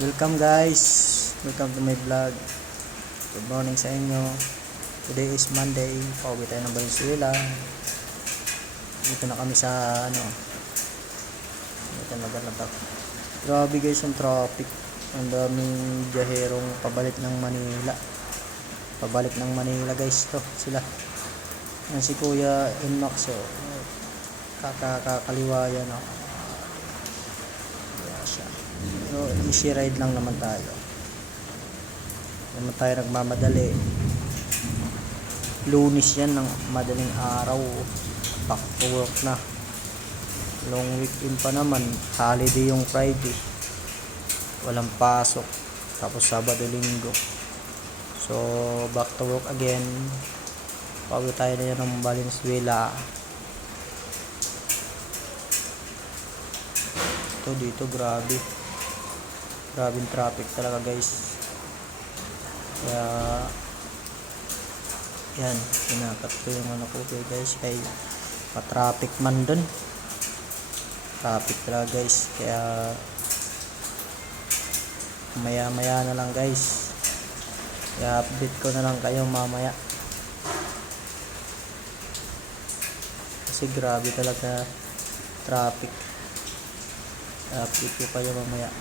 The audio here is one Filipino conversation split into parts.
Welcome guys, welcome to my vlog. Good morning sa inyo. Today is Monday, pauwi tayo ng Valenzuela. Dito na kami sa dito na ba. Grabe guys yung traffic. Ang daming biyaherong pabalik ng Manila guys, to sila. Yan si Kuya Inmax, kakaliwa yan siya. So, easy ride lang naman tayo. Naman tayo nagmamadali. Lunes yan ng madaling araw. Back to work na. Long weekend pa naman. Holiday yung Friday. Walang pasok. Tapos Sabado, Linggo. So, back to work again. Pauwi tayo na yan ng Valenzuela. Dito grabe. Grabing traffic talaga guys. Kaya yan, pinakat ko yung ko guys, kay pa-traffic man dun. Traffic talaga guys. Kaya maya na lang guys. Kaya update ko na lang kayo mamaya. Kasi grabe talaga traffic. Update ko kayo mamaya.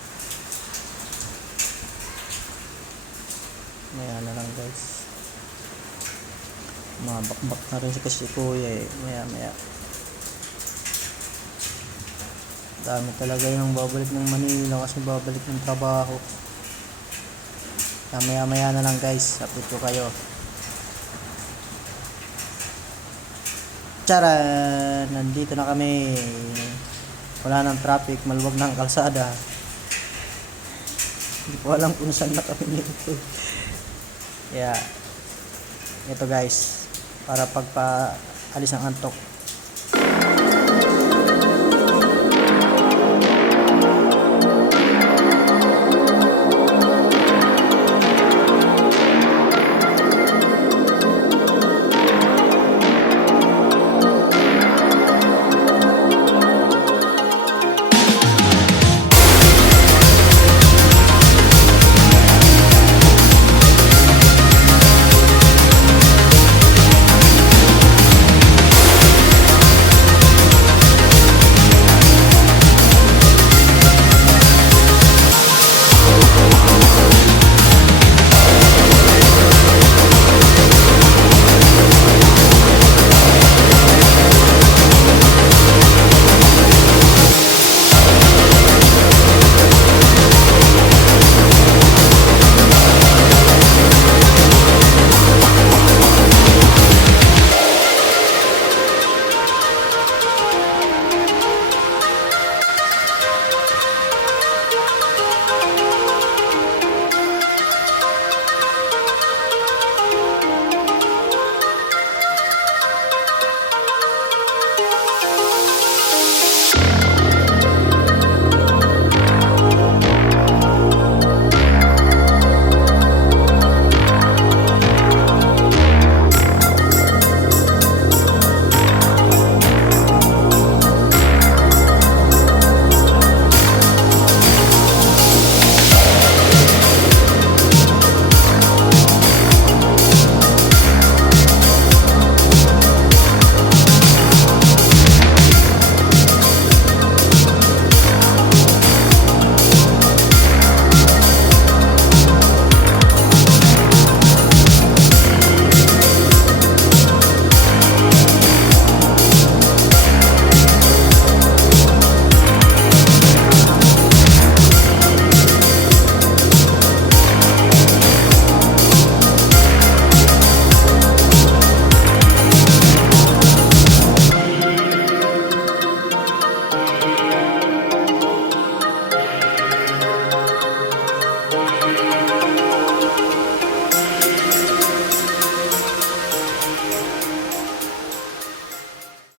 Maya na lang guys. Mabakbak na rin kasi kuya maya. Dami talaga yung babalik ng Manila kasi babalik ng trabaho. Maya na lang guys. Update ko kayo. Tara! Nandito na kami. Wala nang traffic, maluwag ng kalsada. Hindi ko alam kung saan na kami nito. Yeah. Ito guys, para pagpaalis ng antok.